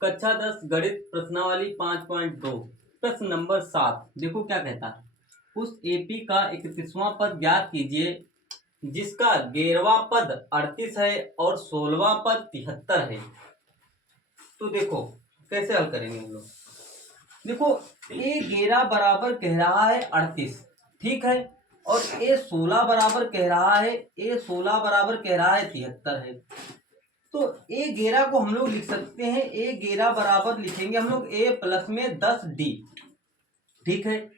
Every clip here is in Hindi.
कक्षा 10 गणित प्रश्नावली 5.2 प्रश्न नंबर 7। देखो क्या कहता है। उस एपी का 31वां पद ज्ञात कीजिए जिसका 11वां पद 38 है और 16वां पद 73 है। तो देखो कैसे हल करेंगे हम लोग। देखो ए 11 बराबर कह रहा है 38, ठीक है, और ए 16 बराबर कह रहा है 73 है। तो ए 11 को हम लोग लिख सकते हैं, ए 11 बराबर लिखेंगे हम लोग ए प्लस में 10d, ठीक है।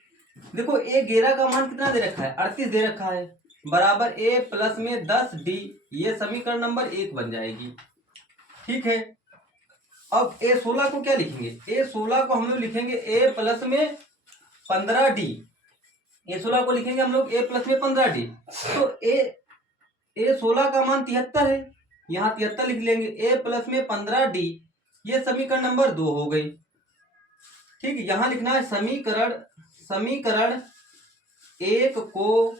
देखो ए 11 का मान कितना दे रखा है, 38 दे रखा है, बराबर ए प्लस में 10d, ये समीकरण नंबर 1 बन जाएगी, ठीक है। अब ए 16 को क्या लिखेंगे, ए 16 को हम लोग लिखेंगे ए प्लस में 15d, ए 16 को लिखेंगे हम लोग ए प्लस में 15d। तो ए 16 का मान 73 है, यहाँ 73 लिख लेंगे, ए प्लस में 15d, ये समीकरण नंबर 2 हो गई, ठीक है। यहाँ लिखना है समीकरण 1 को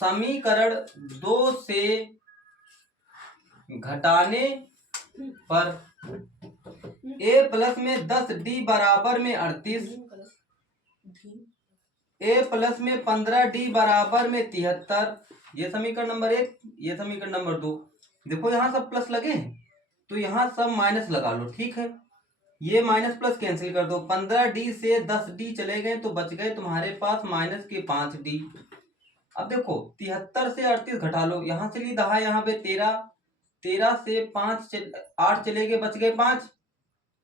समीकरण 2 से घटाने पर ए प्लस में 10d बराबर में 38, ए प्लस में 15d बराबर में 73, ये समीकरण नंबर 1, ये समीकरण नंबर 2। देखो यहाँ सब प्लस लगे हैं तो यहाँ सब माइनस लगा लो, ठीक है। ये माइनस प्लस कैंसिल कर दो, 15d से 10d चले गए तो बच गए तुम्हारे पास माइनस के 5d। अब देखो 73 से 38 घटा लो, यहाँ से ली 10, यहाँ पे 13, 13 से 8 चले गए, बच गए 5,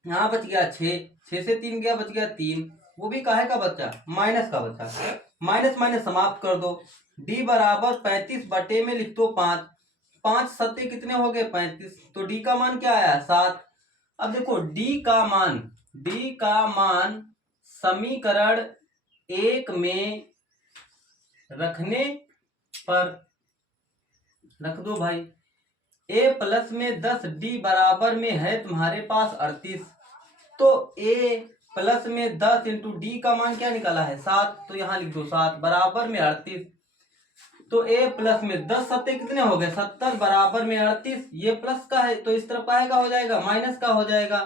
यहाँ बच गया 6, 6 से 3 गया, बच गया 3, वो भी काहे का बचा, माइनस का बचा, माइनस माइनस समाप्त कर दो। d बराबर 35 बटे में लिख दो 5, 5 सत्ते कितने हो गए 35, तो d का मान क्या आया 7। अब देखो d का मान समीकरण 1 में रखने पर रख दो भाई, a प्लस में 10d बराबर में है तुम्हारे पास 38, तो a प्लस में 10 इंटू डी का मान क्या निकाला है 7, तो यहाँ लिख दो 7 बराबर में 38। तो a प्लस में 10 सत्ते कितने हो गए 70 बराबर में 38, ये प्लस का है तो इस तरफ का हो जाएगा माइनस का हो जाएगा।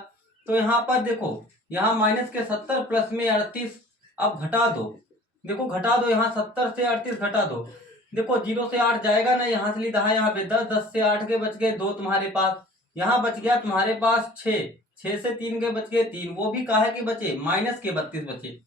तो यहाँ पर देखो यहाँ माइनस के 70 प्लस में 38, अब घटा दो, देखो घटा दो, यहाँ 70 से 38 घटा दो, देखो 0 से 8 जाएगा ना, यहाँ से ली 10, यहाँ पे 10, 10 से 8 के बच गए 2 तुम्हारे पास, यहाँ बच गया तुम्हारे पास 6, 6 से 3 के बच गए 3, वो भी काहे के बचे, माइनस के 32 बचे।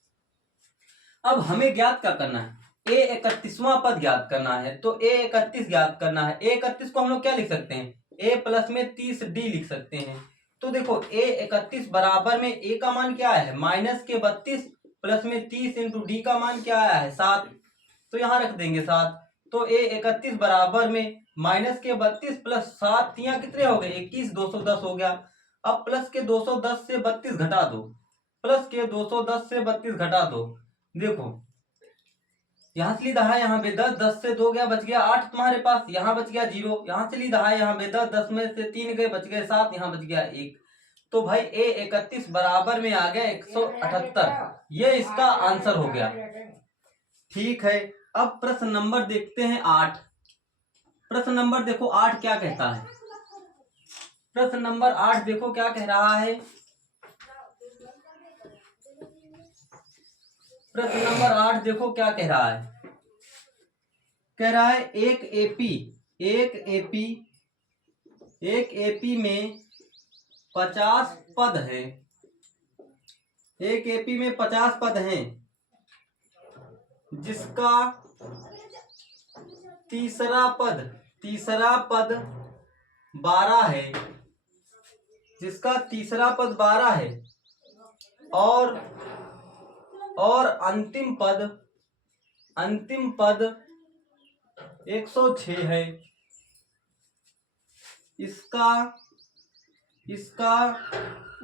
अब हमें ज्ञात क्या करना है, ए 31वां पद ज्ञात करना है, तो ए 31 ज्ञात करना है। ए 31 को हम लोग क्या लिख सकते हैं, ए प्लस में 30d लिख सकते हैं। तो देखो ए 31 बराबर में ए का मान क्या है माइनस के 32 प्लस में 30 इंटू डी का मान क्या आया है 7, तो यहाँ रख देंगे 7। तो ए 31 बराबर में माइनस के 32 प्लस 7 यहाँ कितने हो गए 21, 210 हो गया। अब प्लस के 210 से 32 घटा दो, प्लस के 210 से 32 घटा दो, देखो यहाँ से ली 10, यहाँ पे 10, 10 से 2 गया, बच गया 8 तुम्हारे पास, यहाँ बच गया 0, यहाँ से ली 10, यहाँ पे 10, 10 में से 3 गए, बच गए 7, यहाँ बच गया 1। तो भाई ए 31 बराबर में आ गया 178, ये इसका आंसर हो गया, ठीक है। अब प्रश्न नंबर देखते हैं 8। प्रश्न नंबर देखो 8 क्या कहता है, प्रश्न नंबर 8 देखो क्या कह रहा है। प्रश्न नंबर 8 देखो क्या कह रहा है, कह रहा है एक एपी में 50 पद हैं, एक एपी में 50 पद हैं जिसका तीसरा पद 12 है, जिसका तीसरा पद 12 है और अंतिम पद 106 है। इसका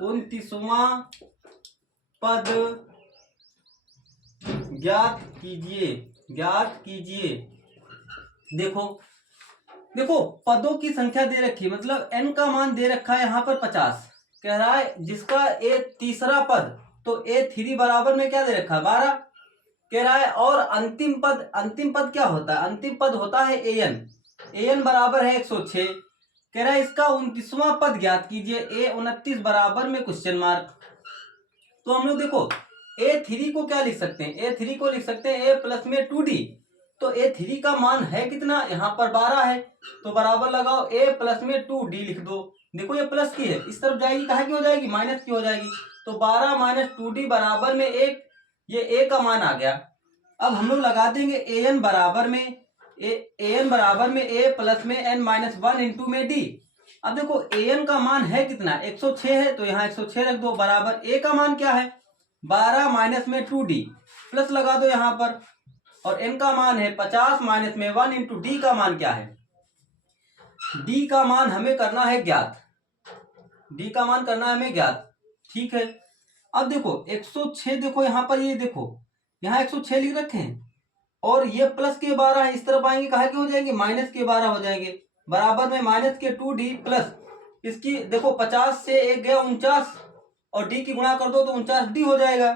29वां पद ज्ञात कीजिए। देखो पदों की संख्या दे रखी है, मतलब n का मान दे रखा है यहाँ पर 50, कह रहा है जिसका ए तीसरा पद, तो a3 बराबर में क्या दे रखा है 12, कह रहा है और अंतिम पद क्या होता है, अंतिम पद होता है an बराबर है 106, कह रहा है इसका 29वां पद ज्ञात कीजिए, A29 बराबर में क्वेश्चन मार्क। तो हम लोग देखो A3 को क्या लिख सकते हैं, A3 को लिख सकते हैं A प्लस में 2D। तो A3 का मान है कितना, यहाँ पर 12 है, तो बराबर लगाओ A प्लस में 2D लिख दो। देखो ये प्लस की है, इस तरफ जाएगी, कहाँ की हो जाएगी, माइनस की हो जाएगी। तो 12 माइनस 2D बराबर में 1, ये A का मान आ गया। अब हम लोग लगा देंगे AN बराबर में A प्लस में N माइनस 1 इंटू में D। अब देखो AN का मान है कितना, 106 है, तो यहाँ 106 रख दो, बराबर A का मान क्या है, 12 माइनस में 2D, प्लस लगा दो यहाँ पर, और N का मान है 50 माइनस में 1 इंटू D का मान क्या है, D का मान हमें करना है ज्ञात, D का मान करना है हमें ज्ञात। ठीक है, अब देखो 106, देखो यहाँ पर, ये देखो यहाँ 106 लिख रखे हैं, और ये प्लस के 12 है, इस तरफ आएंगे, कहा के हो जाएंगे, माइनस के 12 हो जाएंगे, बराबर में माइनस के 2D प्लस इसकी देखो 50 से 1 गया 49, और D की गुणा कर दो तो 49D हो जाएगा।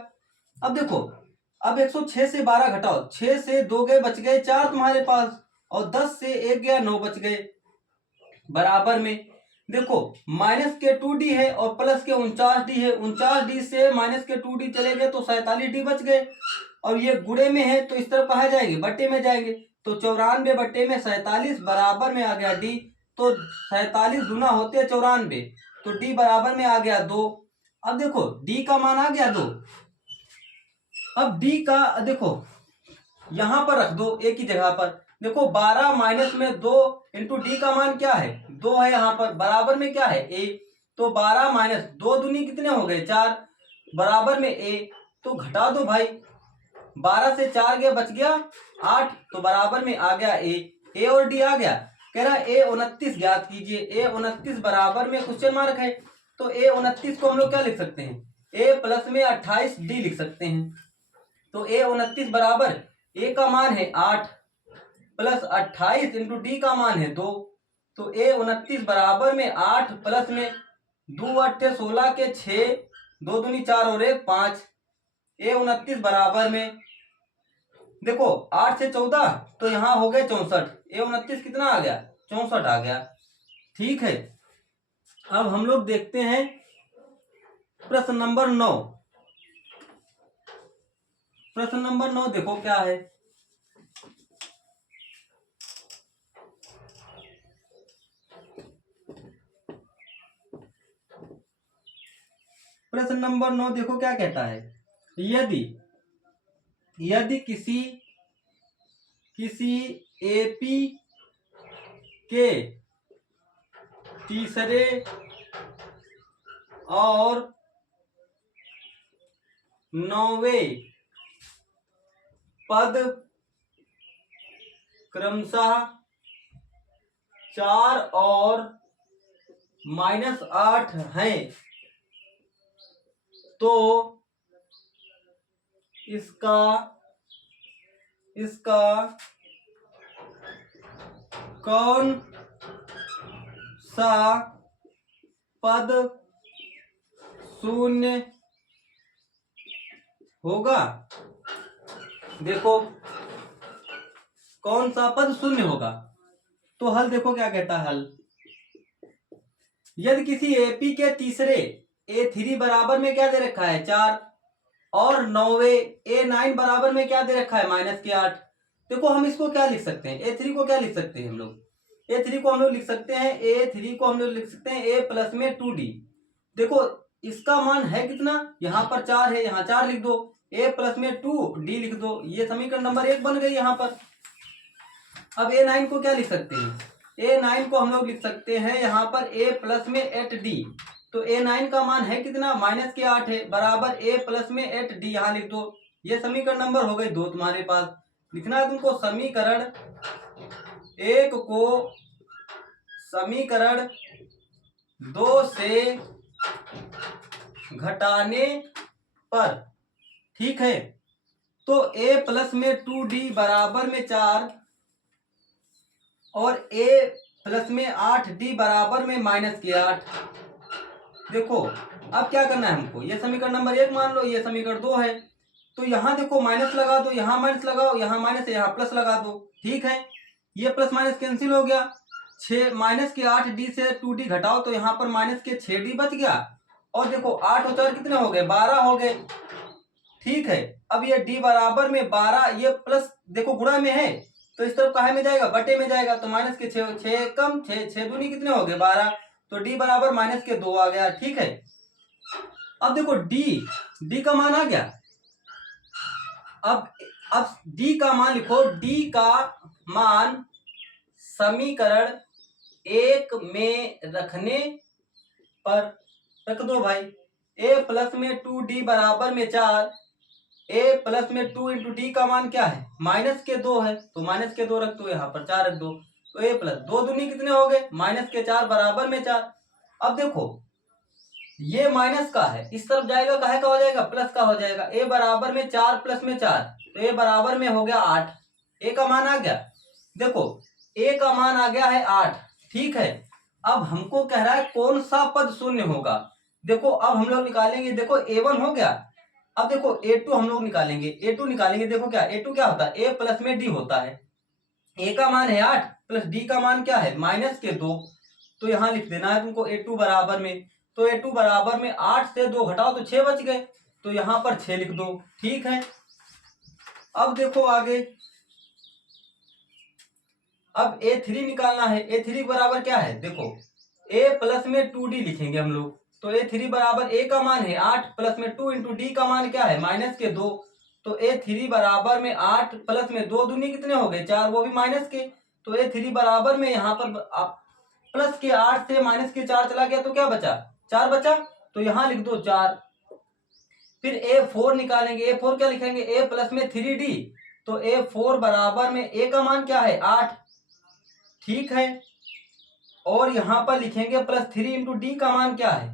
अब देखो, अब 106 से 12 घटाओ, 6 से 2 गए, बच गए 4 तुम्हारे पास, और 10 से 1 गया 9 बच गए, बराबर में देखो माइनस के 2D है और प्लस के 49D है, 49D से माइनस के 2D चले गए तो 47D बच गए, और ये गुणे में है तो इस तरफ कहा जाएंगे, बट्टे में जाएंगे, तो 94 बट्टे में 47 बराबर में आ गया D। तो 47 गुना होते हैं 94, तो D बराबर में आ गया 2। अब देखो D का मान आ गया 2। अब D का देखो यहां पर रख दो एक ही जगह पर, देखो 12 माइनस में 2 इंटू D का मान क्या है, 2 है यहाँ पर, बराबर में क्या है A। तो 12 माइनस 2 दूनी कितने हो गए 4, बराबर में A। तो घटा दो भाई, 12 से 4 गया, बच गया 8, तो बराबर में आ गया A और D आ गया। कह रहा है A29 ज्ञात कीजिए, A29 बराबर में क्वेश्चन मार्क है, तो A29 को हम लोग क्या लिख सकते हैं, A प्लस में 28D लिख सकते हैं। तो A29 बराबर A का मान है 8 प्लस 28 इंटू D का मान है 2, तो A29 बराबर में 8 प्लस में 2 8 16 के 6, 2 दूनी 4 और 1 5, A29 बराबर में देखो 8 से 14 तो यहाँ हो गए 64, A29 कितना आ गया, 64 आ गया। ठीक है, अब हम लोग देखते हैं प्रश्न नंबर 9। प्रश्न नंबर 9 देखो क्या है, प्रश्न नंबर 9 देखो क्या कहता है, यदि किसी एपी के तीसरे और 9वें पद क्रमशः 4 और -8 हैं, तो इसका कौन सा पद शून्य होगा। देखो कौन सा पद शून्य होगा, तो हल देखो क्या कहता है हल, यदि किसी एपी के तीसरे A3 बराबर में क्या दे रखा है 4, और 9वें A9 बराबर में क्या दे रखा है -8। देखो हम इसको क्या लिख सकते हैं, A3 को क्या लिख सकते हैं हम लोग, A3 को हम लोग लिख सकते हैं, A3 को हम लोग लिख सकते हैं A प्लस में 2D। देखो इसका मान है कितना, यहाँ पर 4 है, यहाँ 4 लिख दो, A प्लस में 2D लिख दो, ये समीकरण नंबर 1 बन गई यहाँ पर। अब A9 को क्या लिख सकते हैं, A9 को हम लोग लिख सकते हैं यहाँ पर A प्लस में 8D। तो A9 का मान है कितना, -8 है, बराबर A प्लस में 8D यहाँ लिख दो, ये समीकरण नंबर हो गई 2 तुम्हारे पास। लिखना है तुमको समीकरण 1 को समीकरण 2 से घटाने पर। ठीक है, तो A प्लस में 2D बराबर में 4 और A प्लस में 8D बराबर में -8। देखो अब क्या करना है हमको, ये समीकरण नंबर 1 मान लो, ये समीकरण 2 है, तो यहाँ देखो माइनस लगा दो, यहाँ माइनस लगाओ, यहाँ माइनस, यहाँ प्लस लगा दो। ठीक है, ये प्लस माइनस कैंसिल हो गया, माइनस के 8d से 2d घटाओ तो यहाँ पर माइनस के 6d बच गया। और देखो 8 और 4 कितने हो गए, 12 हो गए। ठीक है, अब ये d बराबर में 12, ये प्लस देखो गुणा में है तो इस तरफ काहे में जाएगा, बटे में जाएगा। तो माइनस के 6 कम 6 दूनी कितने हो गए, 12। तो d बराबर माइनस के 2 आ गया। ठीक है, अब देखो d का मान आ गया। अब d का मान लिखो। d का मान समीकरण 1 में रखने पर रख दो भाई। a प्लस में 2d बराबर में 4, a प्लस में 2 इंटू डी का मान क्या है, माइनस के 2 है, तो माइनस के 2 रख दो, यहाँ पर 4 रख दो। तो a प्लस 2 दूनी कितने हो गए, माइनस के 4 बराबर में 4। अब देखो ये माइनस का है, इस तरफ जाएगा, काहे का हो जाएगा, प्लस का हो जाएगा। a बराबर में 4 प्लस में 4, तो a बराबर में हो गया 8। a का मान आ गया, देखो a का मान आ गया है 8। ठीक है, अब हमको कह रहा है कौन सा पद शून्य होगा। देखो अब हम लोग निकालेंगे, देखो a1 हो गया। अब देखो a2 हम लोग निकालेंगे, a2 निकालेंगे। देखो क्या a2 क्या होता है, a प्लस में d होता है। a का मान है 8 प्लस d का मान क्या है, माइनस के 2। तो यहाँ लिख देना है तुमको a2 बराबर में। तो a2 बराबर में 8 से 2 घटाओ तो 6 बच गए, तो यहाँ पर 6 लिख दो। ठीक है, अब देखो आगे, अब a3 निकालना है। a3 बराबर क्या है, देखो a प्लस में 2d लिखेंगे हम लोग। तो a3 बराबर a का मान है 8 प्लस में 2 इंटू डी का मान क्या है, माइनस के 2। तो a3 बराबर में 8 प्लस में 2 दूनी कितने हो गए, 4, वो भी माइनस के। तो a3 बराबर में यहाँ पर प्लस के 8 से माइनस के 4 चला गया तो क्या बचा, 4 बचा। तो यहाँ लिख दो 4। फिर a4 निकालेंगे। a4 क्या लिखेंगे, a प्लस में 3d। तो a4 बराबर में a का मान क्या है, 8। ठीक है, और यहां पर लिखेंगे प्लस 3 इंटू डी का मान क्या है,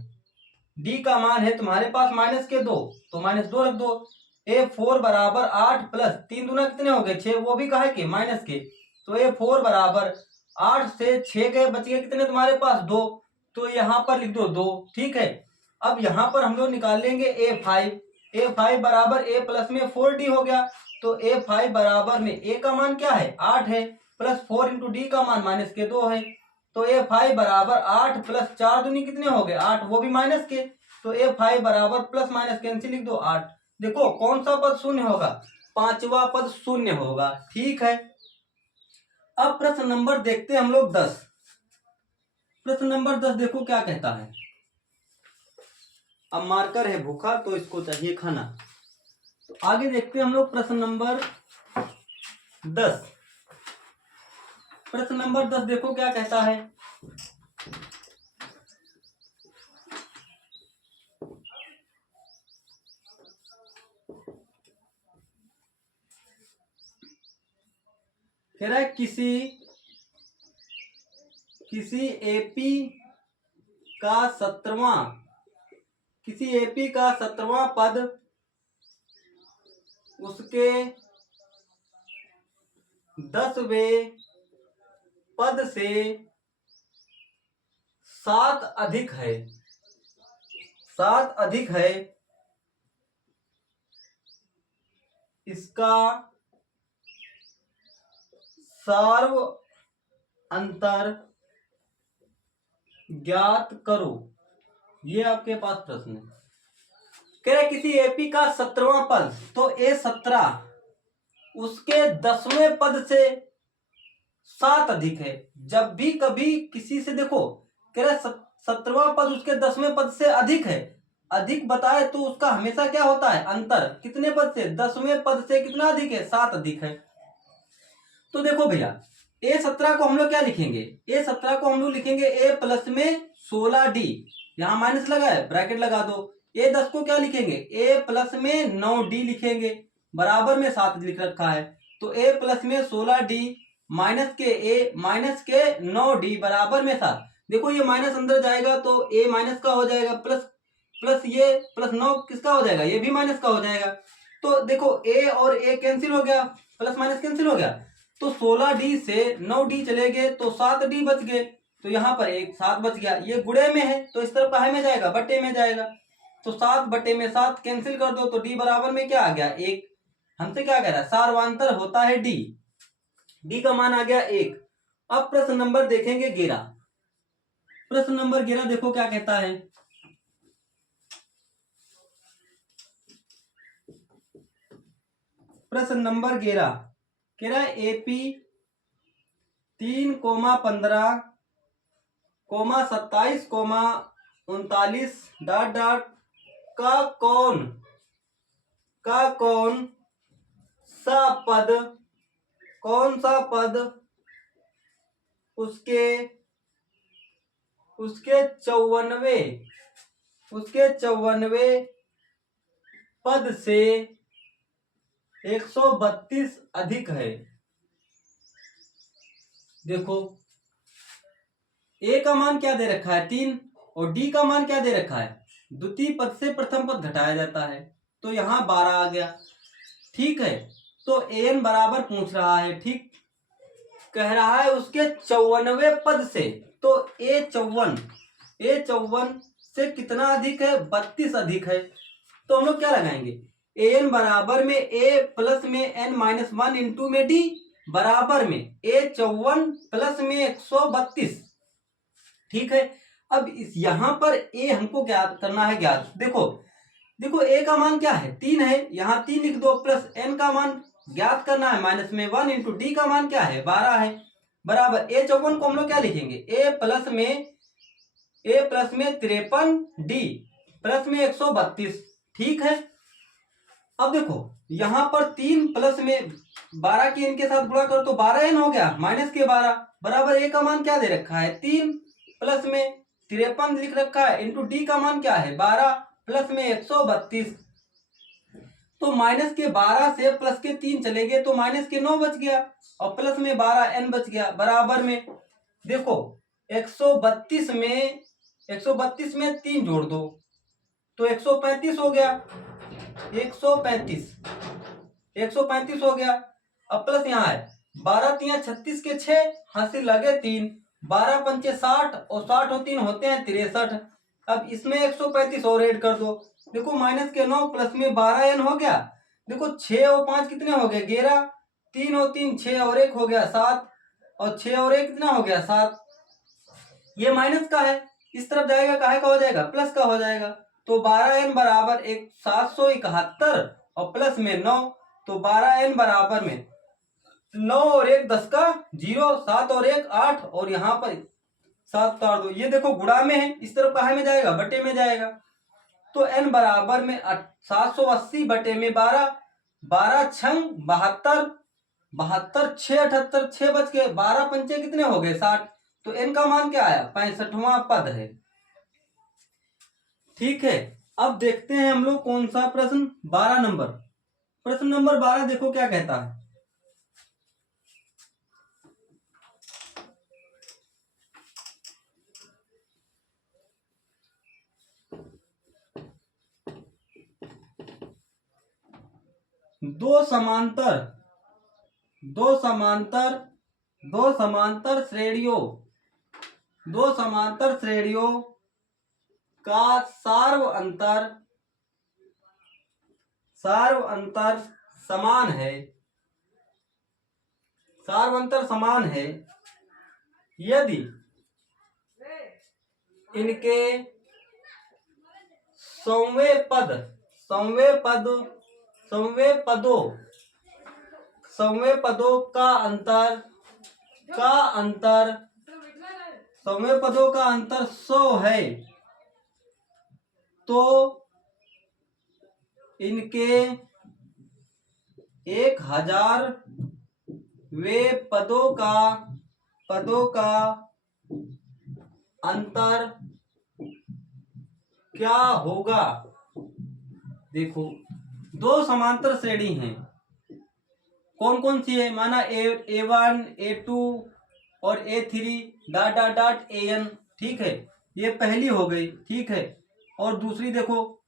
डी का मान है तुम्हारे पास माइनस के 2, तो माइनस 2 रख दो। a4 बराबर 8 प्लस 3 दूना कितने हो गए, 6, वो भी काहे के, माइनस के। तो a4 बराबर 8 से 6 गए, बच गए कितने तुम्हारे पास, 2। तो यहाँ पर लिख दो 2। ठीक है, अब यहाँ पर हम लोग निकाल लेंगे a5 बराबर a प्लस में 4d हो गया। तो a5 बराबर में a का मान क्या है, 8 है, प्लस 4 इंटू डी का मान माइनस के 2 है। तो a5 बराबर 8 प्लस 4 दूनी कितने हो गए, 8, वो भी माइनस के। तो a5 बराबर प्लस माइनस कैंसिल लिख दो 8। देखो कौन सा पद शून्य होगा, पांचवा पद शून्य होगा। ठीक है, अब प्रश्न नंबर देखते हैं हम लोग 10। प्रश्न नंबर 10 देखो क्या कहता है। अब मार्कर है भूखा तो इसको चाहिए खाना। तो आगे देखते हैं हम लोग प्रश्न नंबर 10। प्रश्न नंबर 10 देखो क्या कहता है। कह रहा है किसी एपी का 17वां पद उसके 10वें पद से 7 अधिक है, इसका सार्व अंतर ज्ञात करो। ये आपके पास प्रश्न है। कह रहे किसी एपी का 17वां पद, तो A17 उसके 10वें पद से 7 अधिक है। जब भी कभी किसी से देखो, कह रहे 17वां पद उसके 10वें पद से अधिक है, अधिक बताए तो उसका हमेशा क्या होता है, अंतर। कितने पद से, 10वें पद से कितना अधिक है, 7 अधिक है। तो देखो भैया A17 को हम लोग क्या लिखेंगे, A17 को हम लोग लिखेंगे a प्लस में 16d, यहाँ माइनस लगा है, ब्रैकेट लगा दो। A10 को क्या लिखेंगे, a प्लस में 9d लिखेंगे, बराबर में 7 लिख रखा है। तो a प्लस में 16d माइनस के a माइनस के 9d बराबर में 7। देखो ये माइनस अंदर जाएगा तो a माइनस का हो जाएगा, प्लस ये प्लस 9 किसका हो जाएगा, ये भी माइनस का हो जाएगा। तो देखो a और a कैंसिल हो गया, प्लस माइनस कैंसिल हो गया। तो 16d से 9d चले गए तो 7d बच गए। तो यहाँ पर एक 7 बच गया, ये गुणे में है तो इस तरफ काहे में जाएगा, बटे में जाएगा। तो 7 बटे में 7 कैंसिल कर दो, तो d बराबर में क्या आ गया, 1। हमसे क्या कह रहा है, सार्वांतर होता है d, d का मान आ गया 1। अब प्रश्न नंबर देखेंगे 11। प्रश्न नंबर 11 देखो क्या कहता है। प्रश्न नंबर 11 कह रहा है एपी 3,15,27,39 का कौन सा पद उसके 54वें पद से 132 अधिक है। देखो ए का मान क्या दे रखा है 3 और डी का मान क्या दे रखा है, द्वितीय पद से प्रथम पद घटाया जाता है, तो यहाँ 12 आ गया। ठीक है, तो एन बराबर पूछ रहा है, ठीक कह रहा है उसके 54वें पद से, तो ए 54 से कितना अधिक है, 32 अधिक है। तो हम लोग क्या लगाएंगे, एन बराबर में ए प्लस में एन माइनस 1 इंटू में डी बराबर में ए 54 प्लस में 132। ठीक है, अब इस यहां पर ए हमको ज्ञात करना है ज्ञात। देखो ए का मान क्या है 3 है, यहाँ 3 लिख दो, प्लस एन का मान ज्ञात करना है माइनस में 1 इंटू डी का मान क्या है 12 है, बराबर ए 54 को हम लोग क्या लिखेंगे ए प्लस में 53 डी प्लस में 132। ठीक है, अब देखो यहां पर 3 प्लस में 12 के इनके साथ गुणा करो तो 12 एन हो गया माइनस के 12 बराबर ए का मान क्या दे रखा है 3 प्लस में 53 लिख रखा है इंटू डी का मान क्या है 12 प्लस में 132। तो माइनस के 12 से प्लस के 3 चले गए तो माइनस के 9 बच गया और प्लस में 12 एन बच गया, बराबर में देखो 132 में 3 जोड़ दो तो 135 हो गया, 135 हो गया। अब प्लस यहाँ है 12 3 36 के 6 हासिल लगे 3, 12 पंचे 60 और 60 और 3 होते हैं 63। अब इसमें 135 और ऐड कर दो, देखो माइनस के 9 प्लस में 12 एन हो गया। देखो 6 और 5 कितने हो गए 11, 3 और 3 6 और 1 हो गया 7 और 6 और 1 कितना हो गया 7। ये माइनस का है, इस तरफ जाएगा काहे का हो जाएगा प्लस का हो जाएगा, तो 12 एन बराबर 771 और प्लस में 9, तो 12 एन बराबर में 9 और 1 10 का 0, 7 और 1 8 और यहाँ पर 7 उतार दो, ये देखो गुणा में है, इस तरफ काहे में जाएगा बटे में जाएगा, तो n बराबर में 780 बटे में 12, 12 छंग 72, 72 6 78 6 बच के 12 पंचे कितने हो गए 60, तो n का मान क्या आया 65वां पद है। ठीक है, अब देखते हैं हम लोग कौन सा प्रश्न 12 नंबर। प्रश्न नंबर 12 देखो क्या कहता है। दो समांतर श्रेणियों का सार्व अंतर समान है यदि इनके संवें पदों का अंतर 100 है, तो इनके 1000 वे पदों का अंतर क्या होगा। देखो दो समांतर श्रेणी हैं, कौन कौन सी है, माना A1 A2 और A3 dot dot dot AN। ठीक है, ये पहली हो गई। ठीक है, और दूसरी देखो,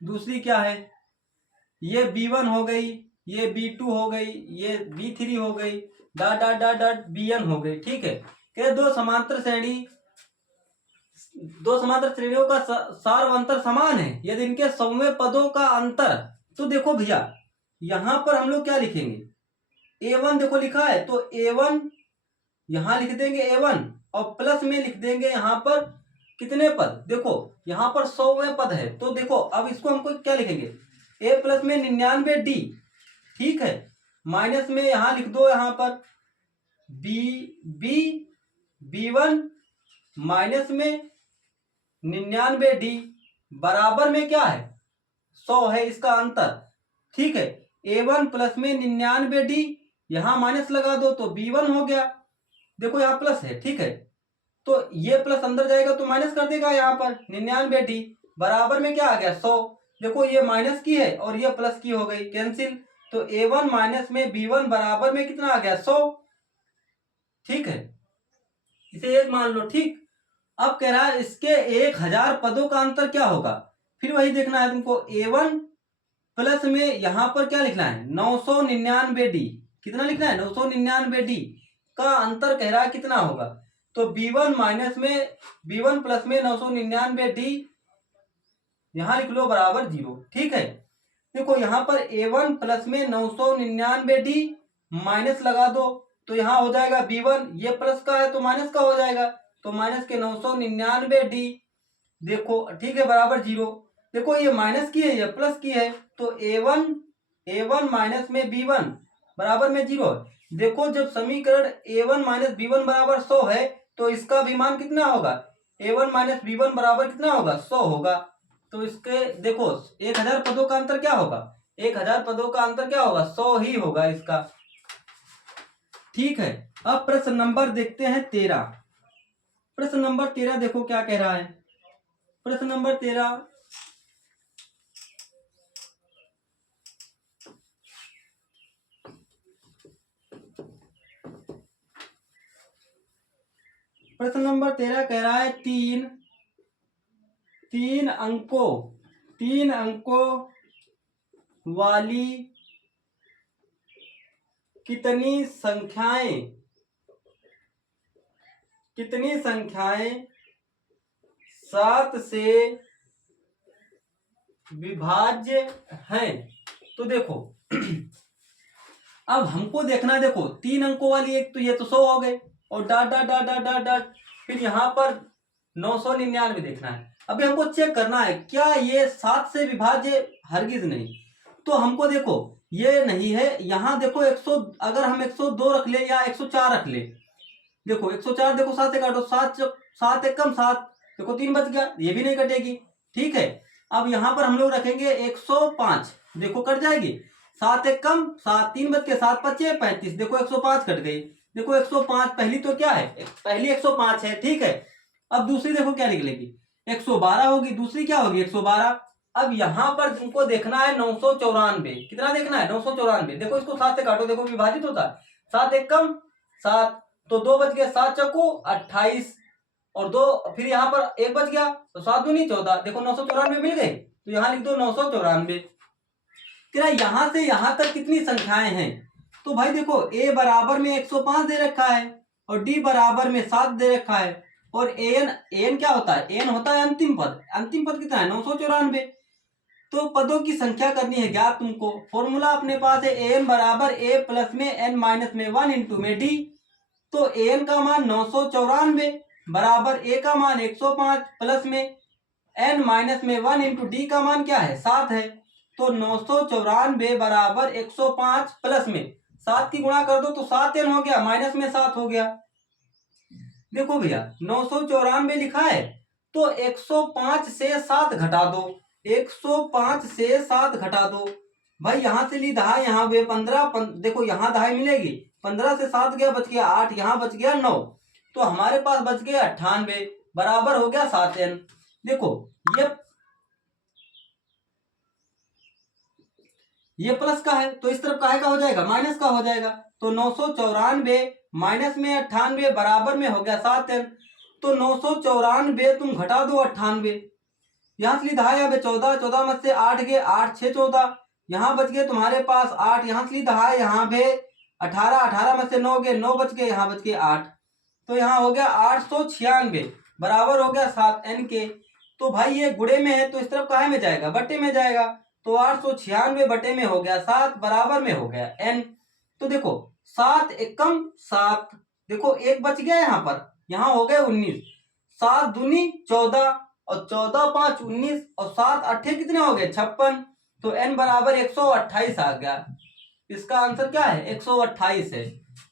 दूसरी क्या है, ये B1 हो गई, ये B2 हो गई, ये B3 हो गई, dot dot dot dot BN हो गई। ठीक है, क्या दो समांतर श्रेणियों का सार्व अंतर समान है यदि इनके समवें पदों का अंतर। तो देखो भैया यहां पर हम लोग क्या लिखेंगे, A1 देखो लिखा है, तो A1 यहां लिख देंगे A1 और प्लस में लिख देंगे यहां पर कितने पद, देखो यहां पर 100वें पद है। तो देखो अब इसको हमको क्या लिखेंगे, A प्लस में 99D, ठीक है, माइनस में यहां लिख दो यहां पर B1 माइनस में 99D बराबर में क्या है 100 है इसका अंतर, ठीक है। A1 प्लस में 99D यहां माइनस लगा दो तो B1 हो गया, देखो यहां प्लस है, ठीक है, तो ये प्लस अंदर जाएगा तो माइनस कर देगा यहाँ पर 99D बराबर में क्या आ गया 100, देखो ये माइनस की है और ये प्लस की हो गई, कैंसिल, तो A1 माइनस में B1 बराबर में कितना आ गया 100, ठीक है, इसे एक मान लो, ठीक। अब कह रहा है इसके 1000 पदों का अंतर क्या होगा, फिर वही देखना है तुमको। A1 प्लस में यहां पर क्या लिखना है 999D, कितना लिखना है 999D का अंतर कह रहा है कितना होगा, तो B1 माइनस में B1 प्लस में 999D यहां लिख लो बराबर 0, ठीक है। देखो यहां पर A1 प्लस में 999D माइनस लगा दो तो यहां हो जाएगा B1, ये प्लस का है तो माइनस का हो जाएगा, तो माइनस के 999D देखो, ठीक है, बराबर 0। देखो ये माइनस की है ये प्लस की है, तो A1 माइनस में B1 बराबर में 0। देखो जब समीकरण A1 माइनस B1 बराबर 100 है तो इसका भी मान कितना होगा, A1 माइनस B1 बराबर कितना होगा 100 होगा, तो इसके देखो 1000 पदों का अंतर क्या होगा, 1000 पदों का अंतर क्या होगा 100 ही होगा इसका, ठीक है। अब प्रश्न नंबर देखते हैं 13। प्रश्न नंबर 13 देखो क्या कह रहा है, प्रश्न नंबर 13 प्रश्न नंबर 13 कह रहा है तीन अंकों वाली कितनी संख्याएं 7 से विभाज्य हैं। तो देखो अब हमको देखना है, देखो 3 अंकों वाली एक, तो ये तो 100 हो गए और dot dot dot dot dot dot, फिर यहाँ पर 999 देखना है। अभी हमको चेक करना है क्या ये 7 से विभाज्य, हरगिज नहीं, तो हमको देखो ये नहीं है, यहाँ देखो 100, अगर हम 102 रख ले या 104 रख ले, देखो 104 देखो 7 से काटो, 7 एक कम 7, देखो 3 बच गया, ये भी नहीं कटेगी, ठीक है। अब यहाँ पर हम लोग रखेंगे 105, देखो कट जाएगी, 7 एक कम 7, 3 बच के 7 बचे 35, देखो 105 कट गई, देखो 105 पहली तो क्या है, पहली 105 है, ठीक है। अब दूसरी देखो क्या निकलेगी 112 होगी, दूसरी क्या होगी 112। अब यहाँ पर तुमको देखना है 994, कितना देखना है 994, देखो इसको 7 से काटो, देखो विभाजित होता है, 7 एक कम 7, तो 2 बच गया, 7 चक्कू 28 और 2, फिर यहाँ पर 1 बच गया, तो 7 दूनी 14, देखो 994 मिल गए, तो यहाँ लिख दो 994। यहां से यहां तक कितनी संख्याएं हैं, तो भाई देखो A बराबर में 105 दे रखा है और D बराबर में 7 दे रखा है, और an क्या होता है, an होता है अंतिम पद, अंतिम पद कितना है 994। तो पदों की संख्या करनी है ज्ञात तुमको, फॉर्मूला अपने पास है an बराबर a प्लस में n माइनस में 1 इंटू में d, तो an का मान 994 बराबर a का मान 105 प्लस में n माइनस में 1 इंटू d का मान क्या है 7 है, तो 994 बराबर 105 प्लस में 7 की गुणा कर दो तो 7n हो गया, माइनस में 7 हो गया। देखो भैया 994 लिखा है तो 105 से 7 घटा दो, 105 से 7 घटा दो, भाई यहां से ली दहाई, यहाँ वे 15 देखो यहाँ दहाई मिलेगी, 15 से 7 गया बच गया 8, यहाँ बच गया 9, तो हमारे पास बच गया 98 बराबर हो गया 7n। देखो ये प्लस का है तो इस तरफ काहे का हो जाएगा, माइनस का हो जाएगा, तो 994 माइनस में 98 बराबर में हो गया 7n, तो 994 तुम घटा दो 98, यहाँ से दहाई यहाँ पे 14, 14 में से 8 गए 8 6 14, यहाँ बच गए तुम्हारे पास 8, यहाँ से दहाई यहाँ पे 18, 18 में से 9 गए 9 बच गए, यहाँ बच गए 8, तो यहाँ हो गया 896 बराबर हो गया 7n के। तो भाई ये गुणे में है तो इस तरफ काहे में जाएगा, बट्टे में जाएगा, तो 896 बटे में हो गया 7 बराबर में हो गया n। तो देखो 7 एकम 7, देखो एक बच गया यहाँ पर, यहाँ हो गए 19, 7 दूनी 14 और 14 5 19 और 7 अट्ठे कितने हो गए 56। तो n बराबर 128 आ गया। इसका आंसर क्या है 128 है।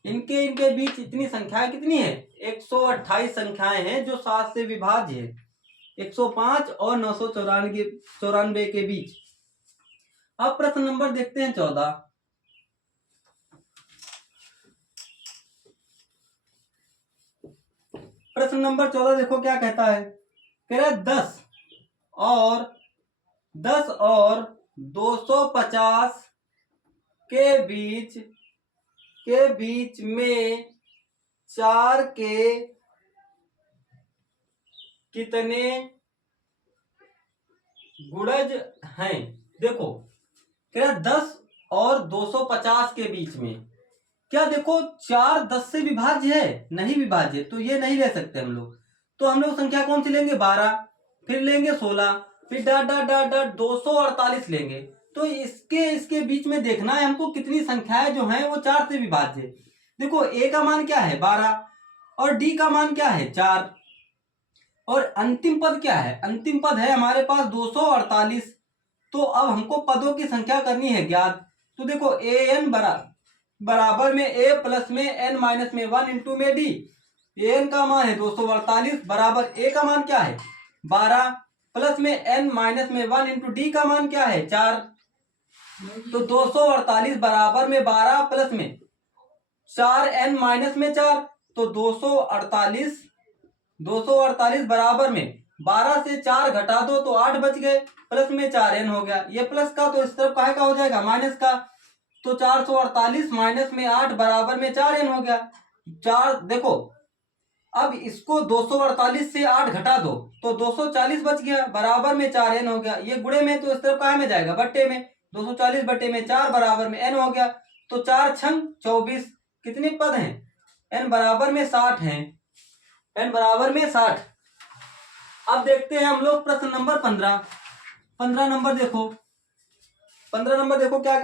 इनके इनके बीच इतनी संख्याएं कितनी है 128 संख्याएं हैं जो 7 से विभाज्य है, 105 और 994 के बीच। अब प्रश्न नंबर देखते हैं 14। प्रश्न नंबर 14 देखो क्या कहता है, कह रहा है 10 और 250 के बीच में 4 के कितने गुणज हैं। देखो कह रहा है 10 और 250 के बीच में, क्या देखो 4 10 से विभाज्य है, नहीं विभाज्य, तो ये नहीं ले सकते हम लोग। तो हम लोग संख्या कौन सी लेंगे 12, फिर लेंगे 16, फिर डाट डाट डाट डाट 248 लेंगे। तो इसके बीच में देखना है हमको कितनी संख्याएं जो हैं वो 4 से विभाज्य है। देखो a का मान क्या है 12 और d का मान क्या है 4 और अंतिम पद क्या है, अंतिम पद है हमारे पास 248। तो अब हमको पदों की संख्या करनी है ज्ञात। तो देखो an बराबर में a प्लस में n माइनस में 1 इंटू में d। an का मान है 248 बराबर a का मान क्या है 12 प्लस में n माइनस में 1 इंटू d का मान क्या है 4। तो 248 बराबर में 12 प्लस में 4n माइनस में 4, तो 248 बराबर में 12 से 4 घटा दो तो 8 बच गए, प्लस में 4n हो गया। ये प्लस का तो इस तरफ काहे का हो जाएगा माइनस का। तो 448 माइनस में 8 बराबर में 4n हो गया। 4 देखो अब इसको 248 से 8 घटा दो तो 240 बच गया बराबर में 4n हो गया। ये गुणे में तो इस तरफ काहे में जाएगा बट्टे में, 240 बट्टे में 4 बराबर में n हो गया। तो 4 छंग 24, कितने पद हैं n बराबर में 60 हैं, n बराबर में 60। अब देखते हैं हम लोग प्रश्न नंबर 15। 15 नंबर देखो, 15 नंबर देखो क्या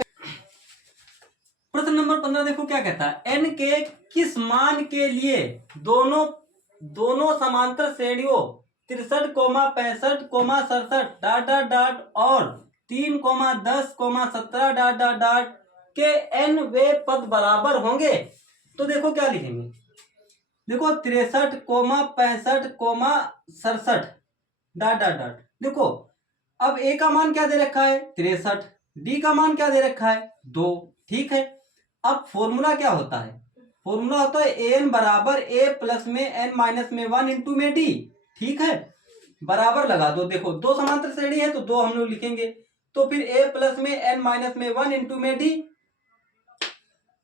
प्रश्न नंबर 15 देखो क्या कहता है, n के किस मान के लिए दोनों समांतर श्रेणियों 63, 65, 67 डाट डाट डाट और 3, 10, 17 डाट डाट डाट के n वे पद बराबर होंगे। तो देखो क्या लिखेंगे, देखो 63, 65, 67 डाट डाट डाट। देखो अब a का मान क्या दे रखा है 63, d का मान क्या दे रखा है 2, ठीक है। अब फॉर्मूला क्या होता है, फॉर्मूला होता है an बराबर a प्लस में n माइनस में 1 इंटू में d, ठीक है। बराबर लगा दो, देखो दो समांतर श्रेणी है तो दो हम लोग लिखेंगे, तो फिर a प्लस में n माइनस में 1 इंटू में d।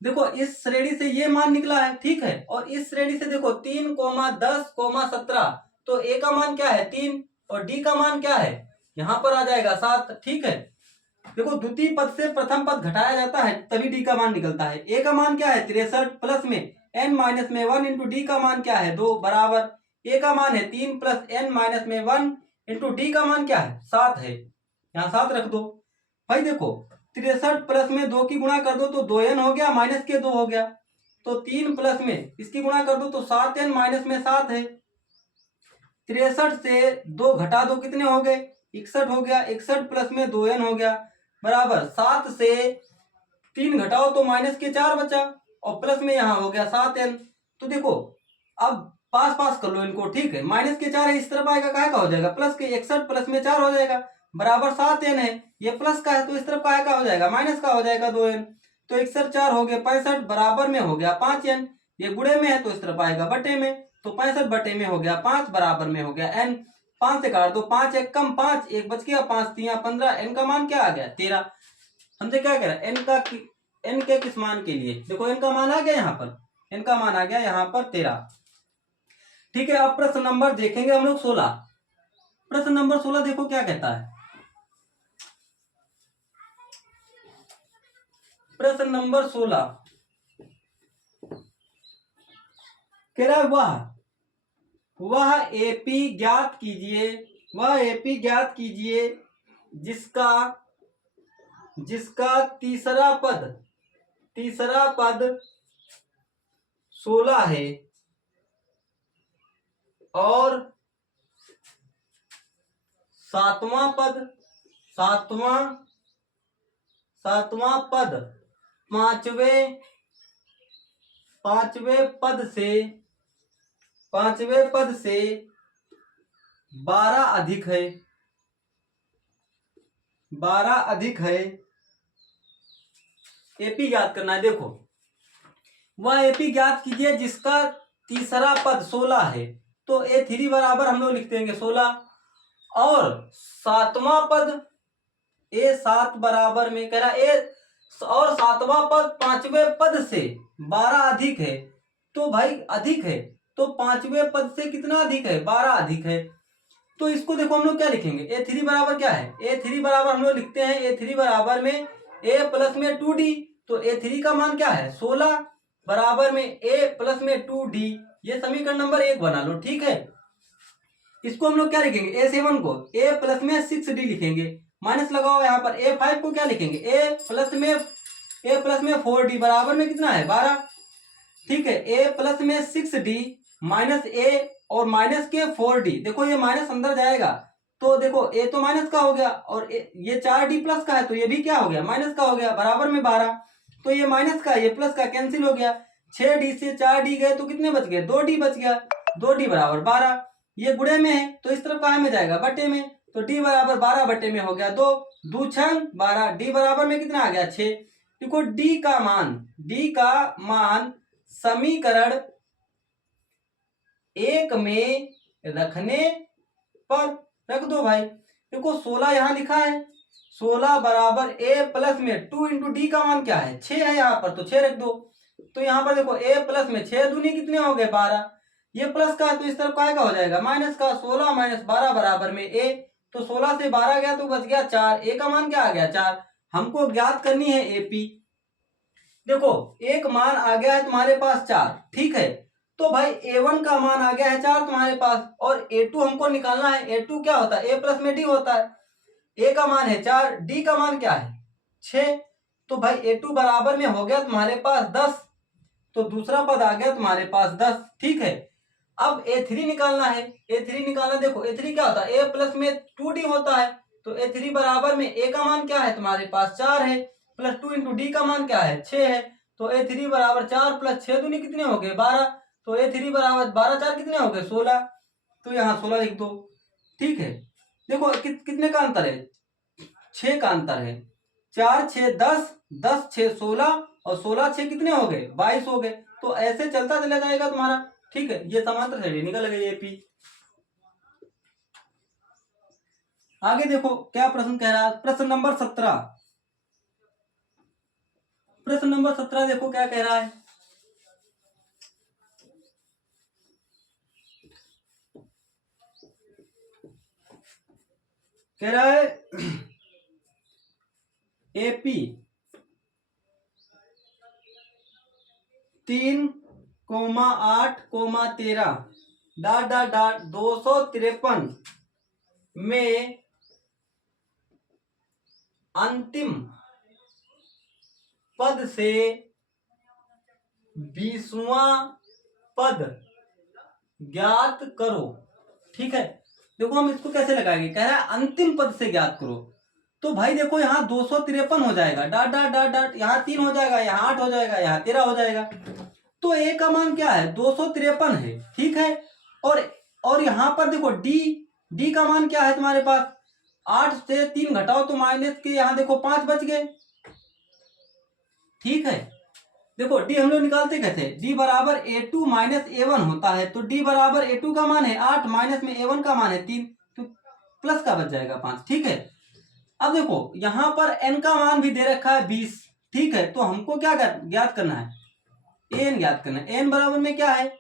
देखो इस श्रेणी से ये मान निकला है, ठीक है, और इस श्रेणी से देखो 3, 10, 17, तो a का मान क्या है 3 और d का मान क्या है यहाँ पर आ जाएगा 7, ठीक है। देखो द्वितीय पद से प्रथम पद घटाया जाता है तभी डी का मान निकलता है। ए का मान क्या है 63 प्लस में n माइनस में 1 इंटू डी का मान क्या है 2 बराबर ए का मान है 3 प्लस n माइनस में 1 इंटू डी का मान क्या है 7 है, यहाँ 7 रख दो भाई। देखो 63 प्लस में 2 की गुणा कर दो तो 2n हो गया माइनस के 2 हो गया, तो 3 प्लस में इसकी गुणा कर दो तो 7n माइनस में 7 है। 63 से 2 घटा दो कितने हो गए 61 हो गया, 61 प्लस में 2n हो गया बराबर 7 से 3 घटाओ तो माइनस के 4 बचा और प्लस में यहाँ हो गया 7n। तो देखो अब पास पास कर लो इनको, ठीक है, माइनस के 4 है इस तरफ आएगा काहे का हो जाएगा प्लस के, 61 प्लस में 4 हो जाएगा बराबर 7n है। ये प्लस का है तो इस तरफ काहे का हो जाएगा माइनस का हो जाएगा 2n। तो 61 4 हो गए 65 बराबर में हो गया 5n। ये गुणे में है तो इस तरफ आएगा बटे में, तो 65 बटे में हो गया 5 बराबर में हो गया n। 5 से काट दो 5 एक कम 5 एक बच गया 5 3 15, n का मान क्या आ गया 13। हमसे क्या कह रहा है n के किस मान के लिए, देखो n का मान आ गया यहाँ पर, n का मान आ गया यहाँ पर 13, ठीक है। अब प्रश्न नंबर देखेंगे हम लोग 16। प्रश्न नंबर 16 देखो क्या कहता है, प्रश्न नंबर 16 कह रहा है वह एपी ज्ञात कीजिए जिसका तीसरा पद तीसरा पद 16 है और सातवां पद पांचवें पद से 12 अधिक है। एपी ज्ञात करना है। देखो वह एपी ज्ञात कीजिए जिसका तीसरा पद 16 है, तो A3 बराबर हम लोग लिख देंगे 16 और सातवां पद A7 बराबर में कह रहा और सातवां पद पांचवें पद से 12 अधिक है। तो भाई अधिक है तो पांचवें पद से कितना अधिक है? 12 अधिक है। तो इसको देखो हम लोग क्या लिखेंगे, A3 बराबर क्या है? A3 बराबर हम लोग लिखते हैं A3 बराबर में A प्लस में 2D। तो A3 का मान क्या है? 16 बराबर में A प्लस में 2D। ये समीकरण नंबर 1 बना लो। ठीक है, इसको हम लोग क्या लिखेंगे? A7 को A प्लस में 6D लिखेंगे, माइनस लगाओ यहाँ पर। A5 को क्या लिखेंगे? A प्लस में 4D बराबर में कितना है? 12। ठीक है, A प्लस में 6D माइनस A और माइनस के 4D। देखो ये माइनस अंदर जाएगा तो देखो A तो माइनस का हो गया और ये 4D प्लस का है तो ये भी क्या हो गया? माइनस का हो गया, बराबर में 12। तो ये माइनस का ये प्लस का कैंसिल हो गया, 6D से 4D गए तो कितने बच गए? 2D बच गया, 2D बराबर 12। ये गुणे में है तो इस तरफ कहाँ में जाएगा? बटे में। तो D बराबर 12 बटे में हो गया 2, 2 6 12। D बराबर में कितना आ गया? 6। देखो D का मान समीकरण 1 में रखने पर रख दो भाई। देखो 16 यहां लिखा है, 16 बराबर A प्लस में 2 इंटू डी का मान क्या है? 6 है यहाँ पर, तो 6 रख दो। तो यहाँ पर देखो A प्लस में 6 दूनी कितने हो गए? 12। ये प्लस का है तो इस तरफ काय का हो जाएगा? माइनस का। 16 माइनस 12 बराबर में A। तो 16 से 12 गया तो बच गया 4। A का मान क्या आ गया? 4। हमको ज्ञात करनी है AP। देखो एक मान आ गया है तुम्हारे पास 4, ठीक है, तो भाई A1 का मान आ गया है 4 तुम्हारे पास और A2 हमको निकालना है। A2 क्या होता है? A प्लस में D होता है। A का मान है 4, D का मान क्या है? 6। तो भाई A2 बराबर में हो गया तुम्हारे पास 10। तो दूसरा पद आ गया तुम्हारे पास 10। ठीक है, अब A3 निकालना है। A3 निकालना, देखो A3 क्या होता है? A प्लस में 2D होता है। तो A3 बराबर में A का मान क्या है तुम्हारे पास? 4 है, प्लस 2 इंटू डी का मान क्या है? 6 है। तो A3 बराबर 4 प्लस 6 दूनी कितने हो गए? 12। तो A3 बराबर 12 4 कितने हो गए? 16। तो यहाँ 16 लिख दो। ठीक है, देखो कितने का अंतर है? 6 का अंतर है। 4 6 10, 10 6 16 और 16 6 कितने हो गए? 22 हो गए। तो ऐसे चलता चला जाएगा तुम्हारा। ठीक है, ये समांतर श्रेणी निकल गई एपी। आगे देखो क्या प्रश्न कह रहा है। प्रश्न नंबर 17। प्रश्न नंबर 17 देखो क्या कह रहा है। कह रहा है एपी 3,8,13 253 में अंतिम पद से 20वां पद ज्ञात करो। ठीक है, देखो हम इसको कैसे लगाएंगे। कह रहा है अंतिम पद से ज्ञात करो। तो भाई देखो यहाँ 253 हो जाएगा, डाट डाट डाट डाट, यहाँ 3 हो जाएगा, यहाँ 8 हो जाएगा, यहाँ 13 हो जाएगा। तो ए का मान क्या है? 253 है। ठीक है, और यहाँ पर देखो डी का मान क्या है तुम्हारे पास? 8 से 3 घटाओ तो माइनस के यहाँ देखो 5 बच गए। ठीक है, देखो डी हम लोग निकालते कैसे? डी बराबर A2 माइनस A1 होता है। तो डी बराबर A2 का मान है 8 माइनस में A1 का मान है 3, तो प्लस का बच जाएगा 5। ठीक है, अब देखो यहाँ पर n का मान भी दे रखा है 20। ठीक है, तो हमको क्या ज्ञात करना है? n ज्ञात करना है। n बराबर में क्या है?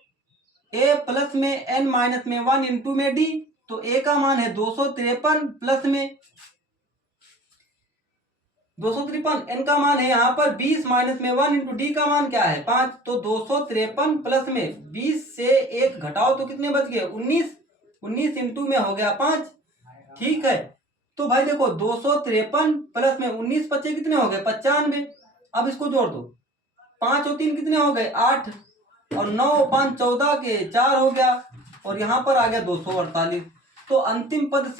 a प्लस में n माइनस में 1 इंटू में d। तो a का मान है 253 प्लस में 253, n का मान है यहाँ पर 20 माइनस में 1 इंटू डी का मान क्या है? 5। तो 253 प्लस में 20 से 1 घटाओ तो कितने बच गए? 19। 19 इंटू में हो गया 5। ठीक है, तो भाई देखो 253 प्लस में 19 बचे कितने हो गए? 95। अब इसको जोड़ दो, 5 और 3 कितने हो गए 8, और 9 और 5 14 के 4 हो गया, और यहाँ पर आ गया 248। तो अंतिम पद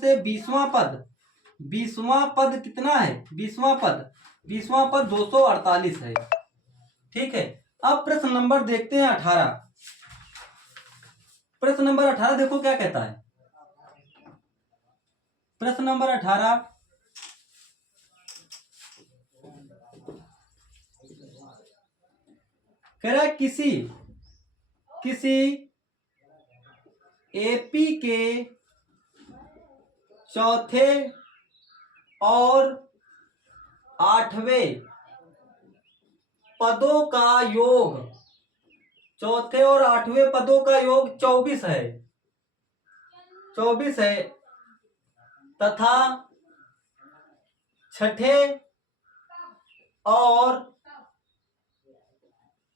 से 20वां पद कितना है, 20वां पद 248 है। ठीक है, अब प्रश्न नंबर देखते हैं 18। प्रश्न नंबर 18 देखो क्या कहता है। प्रश्न नंबर 18 कह रहा है किसी एपी के चौथे और 8वें पदों का योग, चौथे और 8वें पदों का योग 24 है तथा छठे और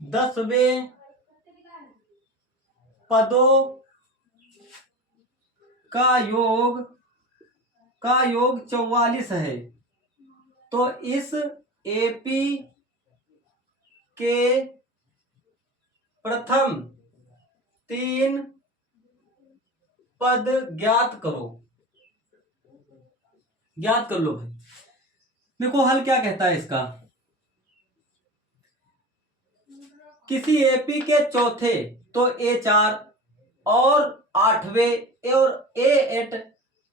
10वें पदों का योग 44 है। तो इस एपी के प्रथम 3 पद ज्ञात कर लो भाई। देखो हल क्या कहता है इसका। किसी एपी के चौथे तो A4 और 8वें और A8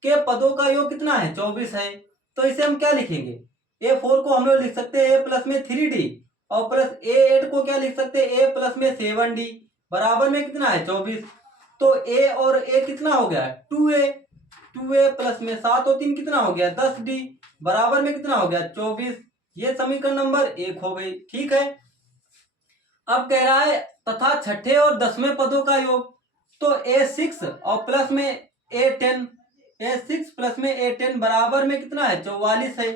के पदों का योग कितना है 24 है। तो इसे हम क्या लिखेंगे, A4 को हम लोग लिख सकते हैं A प्लस में 3D, और प्लस A8 को क्या लिख सकते हैं A प्लस में 7D, बराबर में कितना है 24। तो A और A कितना हो गया 2A प्लस में 7 और 3 कितना हो गया 10D, बराबर में कितना हो गया 24। ये समीकरण नंबर 1 हो गई। ठीक है, अब कह रहा है तथा छठे और 10वें पदों का योग, तो A6 और प्लस में A10, A6 प्लस में A10 बराबर में कितना है 44 है।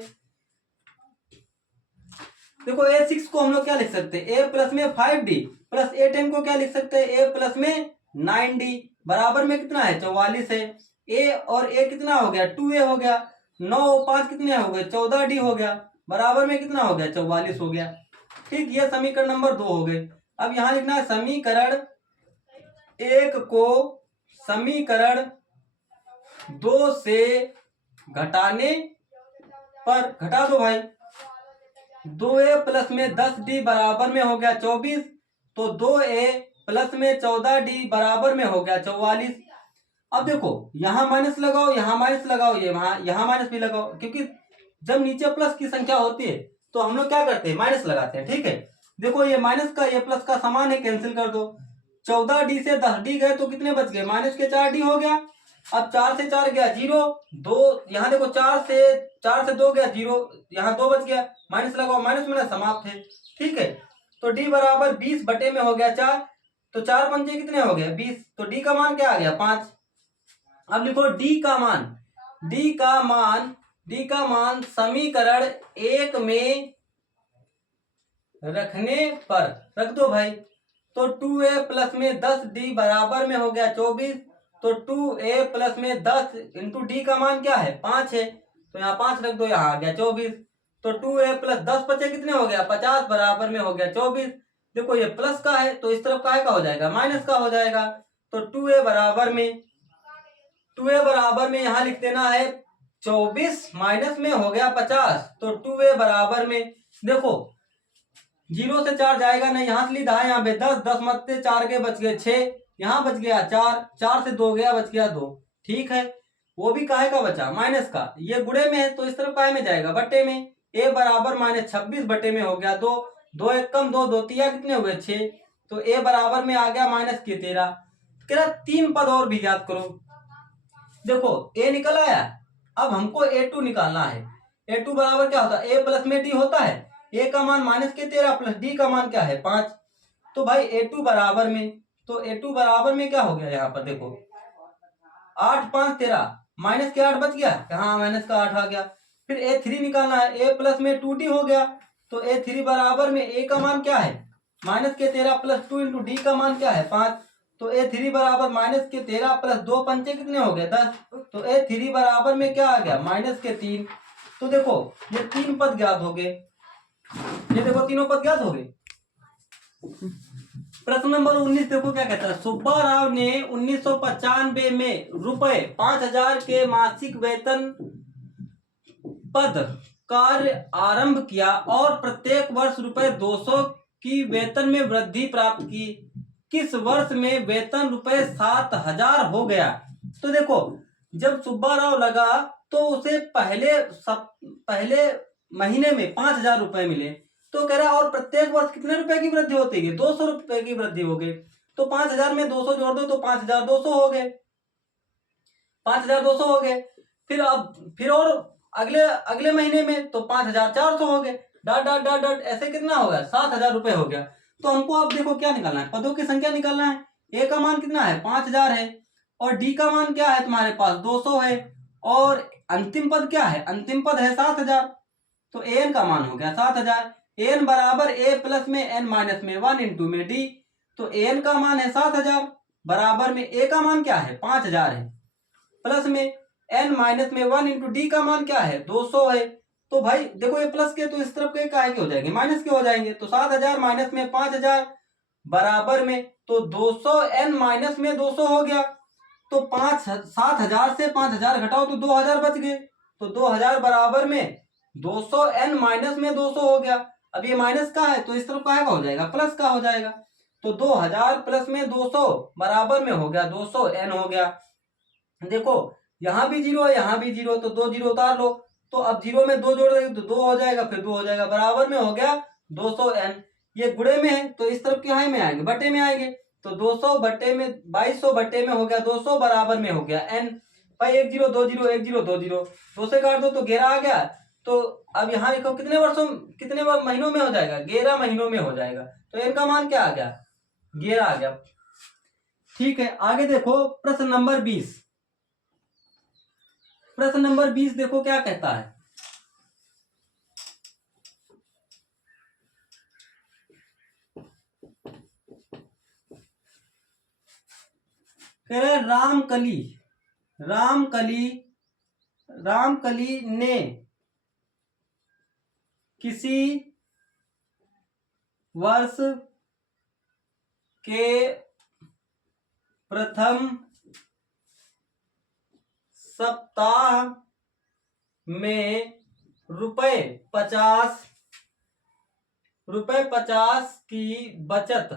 देखो A6 को हम लोग क्या लिख सकते हैं A प्लस में 5D, प्लस A10 को क्या लिख सकते हैं A प्लस में 9D, बराबर में कितना है 44 है। A और A कितना हो गया 2A हो गया, 9 और 5 कितने हो गए 14D हो गया, बराबर में कितना हो गया 44 हो गया। ठीक, ये समीकरण नंबर 2 हो गए। अब यहां लिखना है समीकरण 1 को समीकरण 2 से घटाने पर घटा दो भाई। 2A प्लस में 10D बराबर में हो गया 24, तो 2A प्लस में 14D बराबर में हो गया 44। अब देखो यहां माइनस लगाओ, यहां माइनस लगाओ, ये वहां यहां माइनस भी लगाओ, क्योंकि जब नीचे प्लस की संख्या होती है तो हम लोग क्या करते हैं माइनस लगाते हैं। ठीक है, देखो ये माइनस का ये प्लस का समान है, कैंसिल कर दो। 14D से 10D गए तो कितने बच गए माइनस के 4D हो गया। अब 4 से 4 गया 0, 2 यहाँ देखो 4 से 2 गया 0, यहाँ 2 बच गया, माइनस लगाओ, माइनस में समाप्त है। ठीक है, तो D बराबर 20 बटे में हो गया 4, तो 4 पंजे कितने हो गए 20, तो D का मान क्या आ गया 5। अब लिखो D का मान समीकरण 1 में रखने पर रख दो भाई। तो 2A प्लस में 10D बराबर में हो गया 24, तो 2A प्लस में 10 इंटू D का मान क्या है 5 है, तो यहाँ 5 रख दो, यहाँ आ गया 24। तो 2A प्लस 10 बचे कितने हो गया 50, बराबर में हो गया 24। देखो ये प्लस का है तो इस तरफ का हो जाएगा माइनस का हो जाएगा। तो 2A बराबर में यहाँ लिख देना है 24 माइनस में हो गया 50, तो 2A बराबर में देखो 0 से 4 जाएगा नहीं, यहाँ से लीधा है, यहाँ पे 10 मत से 4 के बच गए 6, यहाँ बच गया 4 से 2 गया बच गया 2। ठीक है, वो भी काहे का बचा माइनस का, ये गुणे में है तो इस तरफ काहे में जाएगा बट्टे में। A बराबर माइनस 26 बटे में हो गया 2, 2 एक कम 2 2 तिया कितने हुए 6, तो A बराबर में आ गया माइनस के 13। कह रहा 3 पद और भी याद करो। देखो A निकल आया, अब हमको A2 निकालना है। A2 बराबर क्या होता है A प्लस में D होता है, A का मान माइनस के 13 प्लस D का मान क्या है 5। तो भाई A2 बराबर में क्या हो गया यहाँ पर देखो 8 5 13, माइनस के 8 बच गया, हाँ माइनस का 8 आ गया। फिर A3 निकालना है, A प्लस में 2D हो गया, तो A3 बराबर में A का मान क्या है माइनस के 13 प्लस 2 इंटू D का मान क्या है 5, तो A3 बराबर माइनस के 13 प्लस 2 पंचे कितने हो गए 10, तो A3 बराबर में क्या आ गया माइनस के 3। तो देखो ये 3 पद ज्ञात हो गए। ये देखो तीनों पद ज्ञात हो गए। प्रश्न नंबर 19 देखो क्या कहता है। सुब्बा राव ने 1995 में रुपए 5,000 के मासिक वेतन पद कार्य आरंभ किया और प्रत्येक वर्ष रुपए 200 की वेतन में वृद्धि प्राप्त की। किस वर्ष में वेतन रुपए 7,000 हो गया? तो देखो जब सुब्बा राव लगा तो उसे पहले महीने में 5,000 रुपए मिले, तो कह रहा और प्रत्येक वर्ष कितने रुपए की वृद्धि होती है? 200 रुपए की वृद्धि हो गई। तो 5,000 में 200 जोड़ दो तो 5,200 हो गए, 5,200 हो गए। फिर और अगले अगले महीने में तो 5,400 हो गए। डॉट डॉट डॉट डॉट ऐसे कितना हो गया? 7,000 रुपए हो गया। तो हमको अब देखो क्या निकालना है, पदों की संख्या निकालना है। ए का मान कितना है? 5,000 है, और डी का मान क्या है तुम्हारे पास? 200 है, और अंतिम पद क्या है? अंतिम पद है 7,000। तो एन का मान हो गया 7,000। एन बराबर ए प्लस में एन माइनस में 1 इंटू में डी। तो एन का मान है 7,000, बराबर में ए का मान क्या है? 5,000 है, प्लस में एन माइनस में 1 इंटू डी का मान क्या है? 200 है। तो भाई देखो ये प्लस के तो इस तरफ के काहे के हो जाएंगे? माइनस के हो जाएंगे। तो 7,000 माइनस में 5,000 बराबर में तो 200 एन माइनस में 200 हो गया। तो 7,000 से 5,000 घटाओ तो 2,000 बच गए। तो 2,000 बराबर में 200 एन माइनस में 200 हो गया। अब ये माइनस का है तो इस तरफ का हो जाएगा? प्लस का हो जाएगा। तो 2,000 प्लस में 200 बराबर में हो गया 200 एन हो गया। देखो यहां भी जीरो है, यहां भी जीरो, तो 2 जीरो उतार लो। तो अब जीरो में 2 जोड़ देंगे तो 2 हो जाएगा, फिर 2 हो जाएगा, बराबर में हो गया 200 एन। ये गुणे में है तो इस तरफ के हाई में आएंगे, बटे में आएंगे। तो 200 बटे में 2200 बटे में हो गया 200, बराबर में हो गया एन। भाई 1 जीरो 2 जीरो 1 जीरो 2 जीरो, 2 से काट दो तो 11 आ गया। तो अब यहाँ देखो कितने महीनों में हो जाएगा? 11 महीनों में हो जाएगा। तो एन का मान क्या आ गया? 11 आ गया। ठीक है, आगे देखो प्रश्न नंबर 20। प्रश्न नंबर 20 देखो क्या कहता है। कह रहे रामकली ने किसी वर्ष के प्रथम सप्ताह में रुपए 50 की बचत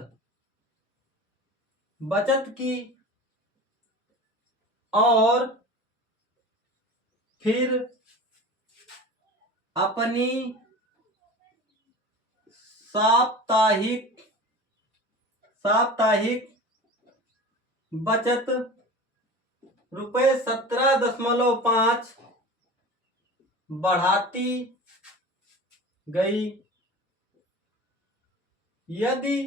की और फिर अपनी साप्ताहिक बचत रुपए 17.5 बढ़ाती गई। यदि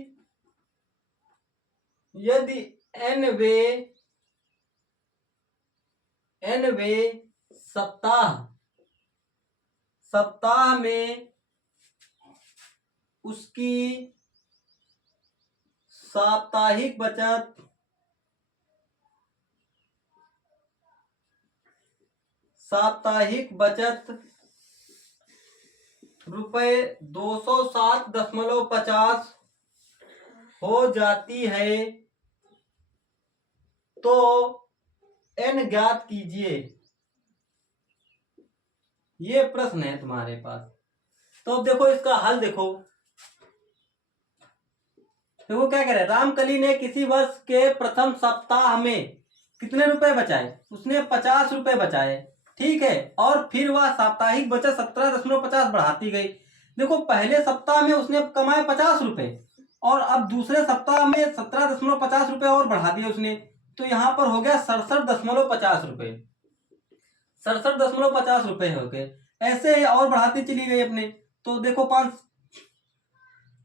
एनवे सप्ताह में उसकी साप्ताहिक बचत रुपए 207.50 हो जाती है तो एन ज्ञात कीजिए। ये प्रश्न है तुम्हारे पास। तो अब देखो इसका हल देखो क्या कह रहे हैं। रामकली ने किसी वर्ष के प्रथम सप्ताह में कितने रुपए बचाए? उसने 50 रुपए बचाए, ठीक है। और फिर वह साप्ताहिक बचत 17.50 बढ़ाती गई। देखो पहले सप्ताह में उसने कमाए 50 रुपए, और अब दूसरे सप्ताह में 17.50 रुपए और बढ़ा दिए उसने। तो यहाँ पर हो गया 67.50 रुपए, 67.50 रुपए हो गए। ऐसे ही और बढ़ाती चली गई अपने। तो देखो 5,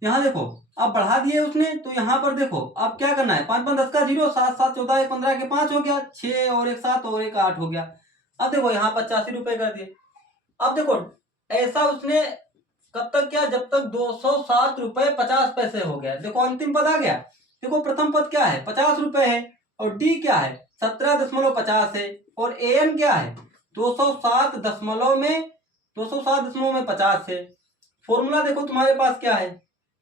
यहाँ देखो अब बढ़ा दिए उसने। तो यहाँ पर देखो अब क्या करना है, 5 5 10 का 0, 7 7 14 1 15 के 5 हो गया, 6 और 1 7 और 1 8 हो गया। अब देखो यहाँ 85 रुपए कर दिए। अब देखो ऐसा उसने कब तक किया? जब तक 207 रुपए 50 पैसे हो गया। देखो अंतिम पद आ गया। देखो प्रथम पद क्या है? 50 रुपए है, और डी क्या है? 17.50 है, और एन क्या है? 207 दशमलव में 50 है। फॉर्मूला देखो तुम्हारे पास क्या है,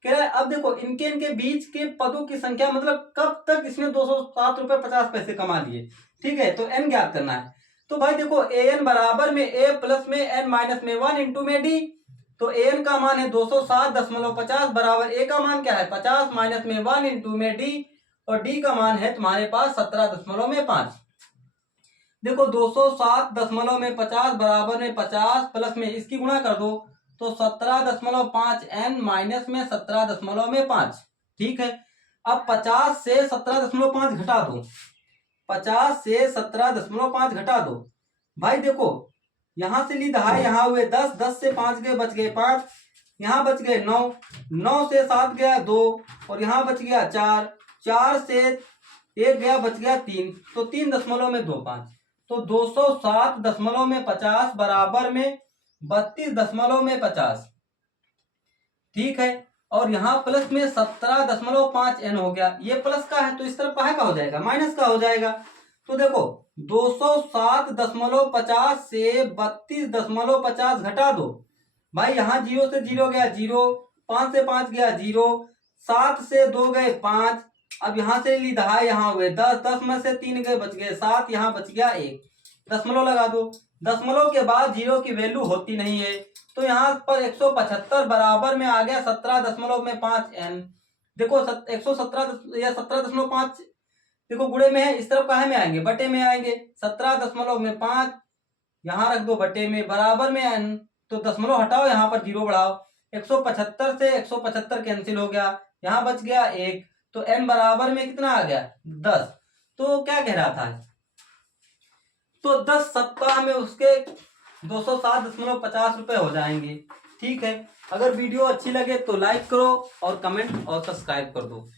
कह रहा है अब देखो इनके बीच के पदों की संख्या, मतलब कब तक इसने 207 रुपए 50 पैसे कमा लिए। ठीक है, तो एन ज्ञात करना है। तो भाई देखो ए एन बराबर में ए प्लस में एन माइनस में 1 इंटू में डी। तो ए एन का मान है 207.50 बराबर ए का मान क्या है 50 माइनस में 1 इंटू में डी, और डी का मान है तुम्हारे पास 17.5। देखो 207.50 बराबर में 50 प्लस में इसकी गुणा कर दो तो 17.5 एन माइनस में 17.5। ठीक है, अब 50 से 17.5 घटा दो, 50 से 17.5 घटा दो। भाई देखो यहां से ली दहाई, यहाँ हुए 10, 10 से 5 गए बच गए 5, यहाँ बच गए 9, 9 से 7 गया 2, और यहाँ बच गया 4, 4 से 1 गया बच गया 3, तो 3.25। तो 207.50 बराबर में 32.50। ठीक है, और यहाँ प्लस में 17.5 एन हो गया, ये प्लस का है तो इस तरफ का हो जाएगा माइनस का हो जाएगा। तो देखो 207.50 से 32.50 घटा दो। भाई यहाँ 0 से 0 गया 0, 5 से 5 गया 0, 7 से 2 गए 5, अब यहाँ से ली दहाई, यहाँ हुए 10, 10 में से 3 गए बच गए 7, यहाँ बच गया 1, दशमलव लगा दो। दशमलव के बाद 0 की वैल्यू होती नहीं है, तो यहाँ पर 175 बराबर में आ गया 17.5 एन। देखो 117 या 17.5 देखो गुणे में है, इस तरफ कहा में आएंगे बटे में आएंगे, 17.5 यहाँ रख दो बटे में बराबर में एन, तो दशमलव हटाओ यहाँ पर 0 बढ़ाओ, 175 से 175 कैंसिल हो गया, यहाँ बच गया 1, तो एन बराबर में कितना आ गया 10। तो क्या कह रहा था, तो 10 सप्ताह में उसके 207.50 रुपए हो जाएंगे। ठीक है, अगर वीडियो अच्छी लगे तो लाइक करो और कमेंट और सब्सक्राइब कर दो।